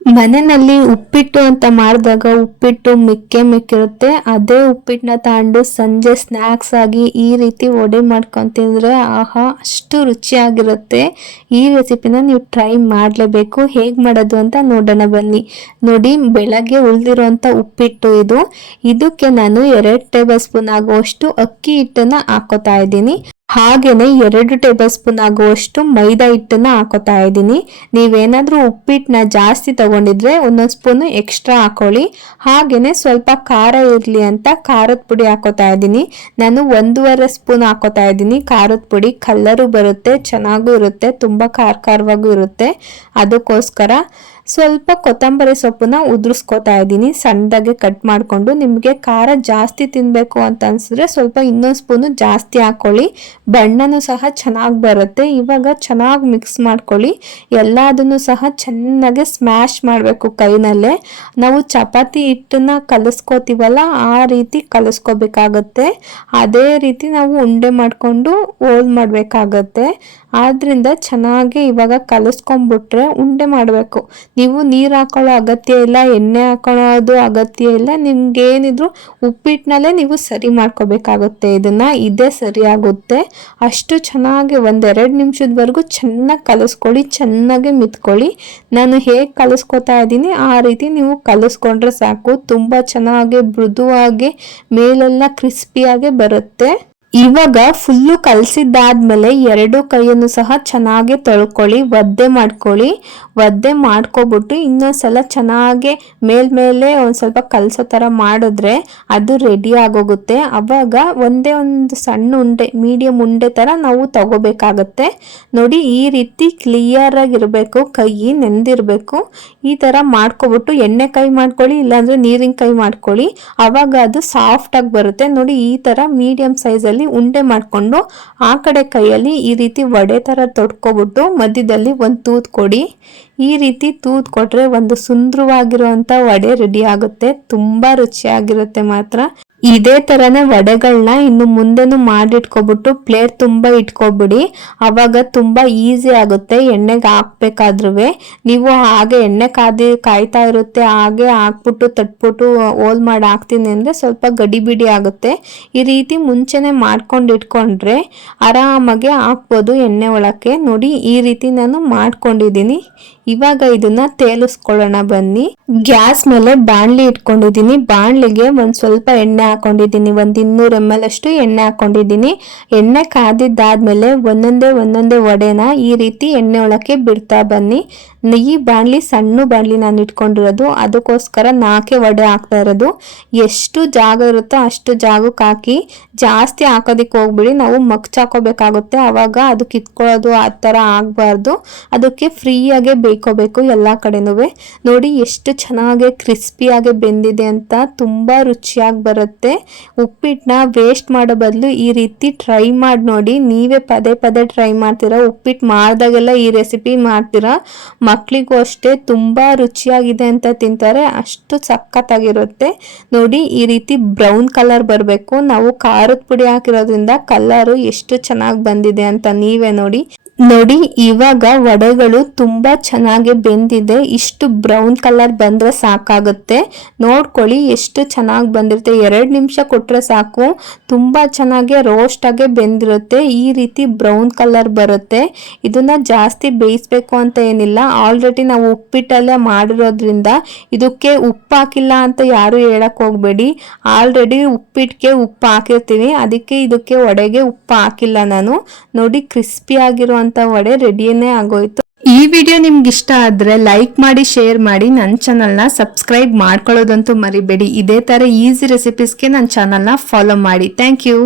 ಮನೆಯಲ್ಲಿ ಉಪ್ಪಿಟ್ಟು ಅಂತ ಮಾಡಿದಾಗ ಉಪ್ಪಿಟ್ಟು ಮಿಕ್ಕೆ ಮಿಕ್ಕಿರುತ್ತೆ. ಅದೇ ಉಪ್ಪಿಟ್ಟನ್ನ ತಗೊಂಡು ಸಂಜೆ ಸ್ನ್ಯಾಕ್ಸ್ ಆಗಿ ಈ ರೀತಿ ವಡೆ ಮಾಡ್ಕೊಂಡು ತಿಂದರೆ ಆಹಾ, ಅಷ್ಟು ರುಚಿಯಾಗಿರುತ್ತೆ. ಈ ರೆಸಿಪಿನ ನೀವು ಟ್ರೈ ಮಾಡಲೇಬೇಕು. ಹೇಗೆ ಮಾಡೋದು ಅಂತ ನೋಡೋಣ ಬನ್ನಿ. ನೋಡಿ, ಬೆಳಗ್ಗೆ ಉಳಿದಿರುವಂಥ ಉಪ್ಪಿಟ್ಟು ಇದು. ಇದಕ್ಕೆ ನಾನು ಎರಡು ಟೇಬಲ್ ಸ್ಪೂನ್ ಆಗುವಷ್ಟು ಅಕ್ಕಿ ಹಿಟ್ಟನ್ನು ಹಾಕೋತಾ ಇದ್ದೀನಿ. ಹಾಗೇನೆ ಎರಡು ಟೇಬಲ್ ಸ್ಪೂನ್ ಆಗುವಷ್ಟು ಮೈದಾ ಹಿಟ್ಟನ್ನ ಹಾಕೋತಾ ಇದ್ದೀನಿ. ನೀವೇನಾದರೂ ಉಪ್ಪಿಟ್ಟನ್ನ ಜಾಸ್ತಿ ತಗೊಂಡಿದ್ರೆ ಒಂದೊಂದು ಸ್ಪೂನು ಎಕ್ಸ್ಟ್ರಾ ಹಾಕೊಳ್ಳಿ. ಹಾಗೆಯೇ ಸ್ವಲ್ಪ ಖಾರ ಇರಲಿ ಅಂತ ಖಾರದ ಪುಡಿ ಹಾಕೋತಾ ಇದ್ದೀನಿ. ನಾನು ಒಂದೂವರೆ ಸ್ಪೂನ್ ಹಾಕೋತಾ ಇದ್ದೀನಿ. ಖಾರದ ಪುಡಿ ಕಲ್ಲರು ಬರುತ್ತೆ, ಚೆನ್ನಾಗೂ ಇರುತ್ತೆ, ತುಂಬ ಖಾರ ಖಾರವಾಗೂ ಇರುತ್ತೆ. ಅದಕ್ಕೋಸ್ಕರ ಸ್ವಲ್ಪ ಕೊತ್ತಂಬರಿ ಸೊಪ್ಪನ್ನ ಉದುರಿಸ್ಕೊತಾ ಇದ್ದೀನಿ. ಸಣ್ಣದಾಗೆ ಕಟ್ ಮಾಡಿಕೊಂಡು ನಿಮಗೆ ಖಾರ ಜಾಸ್ತಿ ತಿನ್ನಬೇಕು ಅಂತ ಅನ್ಸಿದ್ರೆ ಸ್ವಲ್ಪ ಇನ್ನೊಂದು ಸ್ಪೂನು ಜಾಸ್ತಿ ಹಾಕ್ಕೊಳ್ಳಿ ಬಣ್ಣನೂ ಸಹ ಚೆನ್ನಾಗಿ ಬರುತ್ತೆ. ಇವಾಗ ಚೆನ್ನಾಗಿ ಮಿಕ್ಸ್ ಮಾಡ್ಕೊಳ್ಳಿ. ಎಲ್ಲದನ್ನು ಸಹ ಚೆನ್ನಾಗಿ ಸ್ಮ್ಯಾಶ್ ಮಾಡಬೇಕು ಕೈನಲ್ಲೇ. ನಾವು ಚಪಾತಿ ಹಿಟ್ಟನ್ನ ಕಲಿಸ್ಕೋತೀವಲ್ಲ, ಆ ರೀತಿ ಕಲಿಸ್ಕೋಬೇಕಾಗತ್ತೆ. ಅದೇ ರೀತಿ ನಾವು ಉಂಡೆ ಮಾಡಿಕೊಂಡು ಹೋಲ್ ಮಾಡಬೇಕಾಗತ್ತೆ. ಆದ್ರಿಂದ ಚೆನ್ನಾಗಿ ಇವಾಗ ಕಲಿಸ್ಕೊಂಡ್ಬಿಟ್ರೆ ಉಂಡೆ ಮಾಡಬೇಕು. ನೀವು ನೀರು ಹಾಕೊಳ್ಳೋ ಅಗತ್ಯ ಇಲ್ಲ, ಎಣ್ಣೆ ಹಾಕೊಳ್ಳೋದು ಅಗತ್ಯ ಇಲ್ಲ ನಿಮ್ಗೆ ಏನಿದ್ರು ಉಪ್ಪಿಟ್ಟಿನಲ್ಲೇ ನೀವು ಸರಿ ಮಾಡ್ಕೋಬೇಕಾಗುತ್ತೆ. ಇದನ್ನ ಇದೇ ಸರಿಯಾಗುತ್ತೆ. ಅಷ್ಟು ಚೆನ್ನಾಗಿ ಒಂದೆರಡು ನಿಮಿಷದವರೆಗೂ ಚೆನ್ನಾಗಿ ಕಲಿಸ್ಕೊಳ್ಳಿ, ಚೆನ್ನಾಗಿ ಮಿತ್ಕೊಳ್ಳಿ. ನಾನು ಹೇಗೆ ಕಲಿಸ್ಕೊತಾ ಇದ್ದೀನಿ, ಆ ರೀತಿ ನೀವು ಕಲಿಸ್ಕೊಂಡ್ರೆ ಸಾಕು. ತುಂಬ ಚೆನ್ನಾಗಿ ಮೃದುವಾಗಿ, ಮೇಲೆಲ್ಲ ಕ್ರಿಸ್ಪಿಯಾಗಿ ಬರುತ್ತೆ. ಇವಾಗ ಫುಲ್ಲು ಕಲಸಿದ್ದಾದ್ಮೇಲೆ ಎರಡು ಕೈಯನ್ನು ಸಹ ಚೆನ್ನಾಗಿ ತೊಳ್ಕೊಳ್ಳಿ, ಒದ್ದೆ ಮಾಡ್ಕೊಳ್ಳಿ. ಒದ್ದೆ ಮಾಡ್ಕೊಬಿಟ್ಟು ಇನ್ನೊಂದ್ಸಲ ಚೆನ್ನಾಗಿ ಮೇಲ್ಮೇಲೆ ಒಂದು ಸ್ವಲ್ಪ ಕಲಸೋ ಥರ ಮಾಡಿದ್ರೆ ಅದು ರೆಡಿ ಆಗೋಗುತ್ತೆ. ಅವಾಗ ಒಂದೇ ಒಂದು ಸಣ್ಣ ಉಂಡೆ ಮೀಡಿಯಂ ಉಂಡೆ ಥರ ನಾವು ತಗೋಬೇಕಾಗತ್ತೆ. ನೋಡಿ, ಈ ರೀತಿ ಕ್ಲಿಯರ್ ಆಗಿರಬೇಕು, ಕೈ ನೆಂದಿರಬೇಕು. ಈ ಥರ ಮಾಡ್ಕೊಬಿಟ್ಟು ಎಣ್ಣೆ ಕೈ ಮಾಡ್ಕೊಳ್ಳಿ, ಇಲ್ಲಾಂದರೆ ನೀರಿನ ಕೈ ಮಾಡ್ಕೊಳ್ಳಿ. ಅವಾಗ ಅದು ಸಾಫ್ಟಾಗಿ ಬರುತ್ತೆ. ನೋಡಿ, ಈ ಥರ ಮೀಡಿಯಂ ಸೈಜಲ್ಲಿ ಉಂಡೆ ಮಾಡಿಕೊಂಡು ಆ ಕಡೆ ಕೈಯಲ್ಲಿ ಈ ರೀತಿ ವಡೆ ಥರ ತೊಡ್ಕೊಬಿಟ್ಟು ಮಧ್ಯದಲ್ಲಿ ಒಂದು ತೂತ್ ಕೊಡಿ. ಈ ರೀತಿ ತೂತ್ ಕೊಟ್ರೆ ಒಂದು ಸುಂದರವಾಗಿರುವಂಥ ವಡೆ ರೆಡಿ ಆಗುತ್ತೆ. ತುಂಬ ರುಚಿಯಾಗಿರುತ್ತೆ ಮಾತ್ರ. ಇದೇ ಥರನೇ ವಡೆಗಳನ್ನ ಇನ್ನು ಮುಂದೆನೂ ಮಾಡಿಟ್ಕೊಬಿಟ್ಟು ಪ್ಲೇಟ್ ತುಂಬ ಇಟ್ಕೊಬಿಡಿ. ಅವಾಗ ತುಂಬ ಈಸಿ ಆಗುತ್ತೆ. ಎಣ್ಣೆಗೆ ಹಾಕ್ಬೇಕಾದ್ರೂ ನೀವು ಹಾಗೆ ಎಣ್ಣೆ ಕಾದಿ, ಕಾಯ್ತಾ ಇರುತ್ತೆ. ಹಾಗೆ ಹಾಕ್ಬಿಟ್ಟು, ತಟ್ಬಿಟ್ಟು ಹೋಲ್ ಮಾಡಿ ಹಾಕ್ತೀನಿ ಅಂದರೆ ಸ್ವಲ್ಪ ಗಡಿಬಿಡಿ ಆಗುತ್ತೆ. ಈ ರೀತಿ ಮುಂಚೆನೆ ಮಾಡ್ಕೊಂಡು ಇಟ್ಕೊಂಡ್ರೆ ಆರಾಮಾಗಿ ಹಾಕ್ಬೋದು ಎಣ್ಣೆ ಒಳಕ್ಕೆ. ನೋಡಿ, ಈ ರೀತಿ ನಾನು ಮಾಡ್ಕೊಂಡಿದ್ದೀನಿ. ಇವಾಗ ಇದನ್ನ ತೇಲಿಸ್ಕೊಳ್ಳೋಣ ಬನ್ನಿ. ಗ್ಯಾಸ್ ಮೇಲೆ ಬಾಣ್ಲಿ ಇಟ್ಕೊಂಡಿದ್ದೀನಿ. ಬಾಣ್ಲಿಗೆ ಒಂದು ಸ್ವಲ್ಪ ಎಣ್ಣೆ ಹಾಕೊಂಡಿದ್ದೀನಿ. ಒಂದು ಇನ್ನೂರ ಎಂ ಎಲ್ ಅಷ್ಟು ಎಣ್ಣೆ ಹಾಕೊಂಡಿದ್ದೀನಿ. ಎಣ್ಣೆ ಕಾದಿದ್ದಾದ್ಮೇಲೆ ಒಂದೊಂದೇ ಒಂದೊಂದೇ ಒಡೆನ ಈ ರೀತಿ ಎಣ್ಣೆ ಒಳಕ್ಕೆ ಬಿಡ್ತಾ ಬನ್ನಿ. ಈ ಬಾಣ್ಲಿ ಸಣ್ಣ ಬಾಣ್ಲಿ ನಾನು ಇಟ್ಕೊಂಡಿರೋದು. ಅದಕ್ಕೋಸ್ಕರ ನಾಲ್ಕೆ ವಡೆ ಹಾಕ್ತಾ ಇರೋದು. ಎಷ್ಟು ಜಾಗ ಇರುತ್ತೋ ಅಷ್ಟು ಜಾಗಕ್ಕೆ ಹಾಕಿ ಜಾಸ್ತಿ ಹಾಕೋದಕ್ಕೆ ಹೋಗ್ಬಿಡಿ. ನಾವು ಮಗ್ಚಾಕೋಬೇಕಾಗುತ್ತೆ. ಅವಾಗ ಅದು ಕಿತ್ಕೊಳ್ಳೋದು ಆ ಥರ ಆಗಬಾರ್ದು. ಅದಕ್ಕೆ ಫ್ರೀಯಾಗೆ ಬೇಯ್ಕೋಬೇಕು ಎಲ್ಲ ಕಡೆನೂ ನೋಡಿ ಎಷ್ಟು ಚೆನ್ನಾಗಿ ಕ್ರಿಸ್ಪಿಯಾಗಿ ಬೆಂದಿದೆ ಅಂತ ತುಂಬ ರುಚಿಯಾಗಿ ಬರುತ್ತೆ. ಉಪ್ಪಿಟ್ಟನ್ನ ವೇಸ್ಟ್ ಮಾಡೋ ಬದಲು ಈ ರೀತಿ ಟ್ರೈ ಮಾಡಿ ನೋಡಿ. ನೀವೇ ಪದೇ ಪದೇ ಟ್ರೈ ಮಾಡ್ತೀರಾ? ಉಪ್ಪಿಟ್ಟು ಮಾಡಿದಾಗೆಲ್ಲ ಈ ರೆಸಿಪಿ ಮಾಡ್ತೀರಾ? ಮಕ್ಕಳಿಗೂ ಅಷ್ಟೇ ತುಂಬ ರುಚಿಯಾಗಿದೆ ಅಂತ ತಿಂತಾರೆ. ಅಷ್ಟು ಸಖತ್ತಾಗಿರುತ್ತೆ. ನೋಡಿ ಈ ರೀತಿ ಬ್ರೌನ್ ಕಲರ್ ಬರಬೇಕು. ನಾವು ಖಾರದ ಪುಡಿ ಹಾಕಿರೋದ್ರಿಂದ ಕಲರು ಎಷ್ಟು ಚೆನ್ನಾಗಿ ಬಂದಿದೆ ಅಂತ ನೀವೇ ನೋಡಿ. ನೋಡಿ, ಇವಾಗ ವಡೆಗಳು ತುಂಬ ಚೆನ್ನಾಗಿ ಬೆಂದಿದೆ. ಇಷ್ಟು ಬ್ರೌನ್ ಕಲರ್ ಬಂದ್ರೆ ಸಾಕಾಗುತ್ತೆ. ನೋಡ್ಕೊಳ್ಳಿ, ಎಷ್ಟು ಚೆನ್ನಾಗಿ ಬಂದಿರುತ್ತೆ. ಎರಡು ನಿಮಿಷ ಕೊಟ್ಟರೆ ಸಾಕು. ತುಂಬ ಚೆನ್ನಾಗಿ ರೋಸ್ಟ್ ಆಗಿ ಬೆಂದಿರುತ್ತೆ. ಈ ರೀತಿ ಬ್ರೌನ್ ಕಲರ್ ಬರುತ್ತೆ. ಇದನ್ನ ಜಾಸ್ತಿ ಬೇಯಿಸಬೇಕು ಅಂತ ಏನಿಲ್ಲ. ಆಲ್ರೆಡಿ ನಾವು ಉಪ್ಪಿಟ್ಟಲ್ಲೇ ಮಾಡಿರೋದ್ರಿಂದ ಇದಕ್ಕೆ ಉಪ್ಪು ಹಾಕಿಲ್ಲ ಅಂತ ಯಾರು ಹೇಳಕ್ಕೆ ಹೋಗಬೇಡಿ. ಆಲ್ರೆಡಿ ಉಪ್ಪಿಟ್ಟಿಗೆ ಉಪ್ಪು ಹಾಕಿರ್ತೀವಿ ಅದಕ್ಕೆ ಇದಕ್ಕೆ ವಡೆಗೆ ಉಪ್ಪು ಹಾಕಿಲ್ಲ ನಾನು. ನೋಡಿ ಕ್ರಿಸ್ಪಿ ಆಗಿರುವಂತ ವಡೆ ರೆಡಿಯೇ ಆಗೋಯ್ತು. ಈ ವಿಡಿಯೋ ನಿಮ್ಗೆ ಇಷ್ಟ ಆದ್ರೆ ಲೈಕ್ ಮಾಡಿ ಶೇರ್ ಮಾಡಿ ನನ್ನ ಚಾನಲ್ನ ಸಬ್ಸ್ಕ್ರೈಬ್ ಮಾಡ್ಕೊಳ್ಳೋದಂತೂ ಮರಿಬೇಡಿ. ಇದೇ ತರ ಈಸಿ ರೆಸಿಪೀಸ್ಗೆ ನನ್ನ ಚಾನಲ್ನ ಫಾಲೋ ಮಾಡಿ. Thank you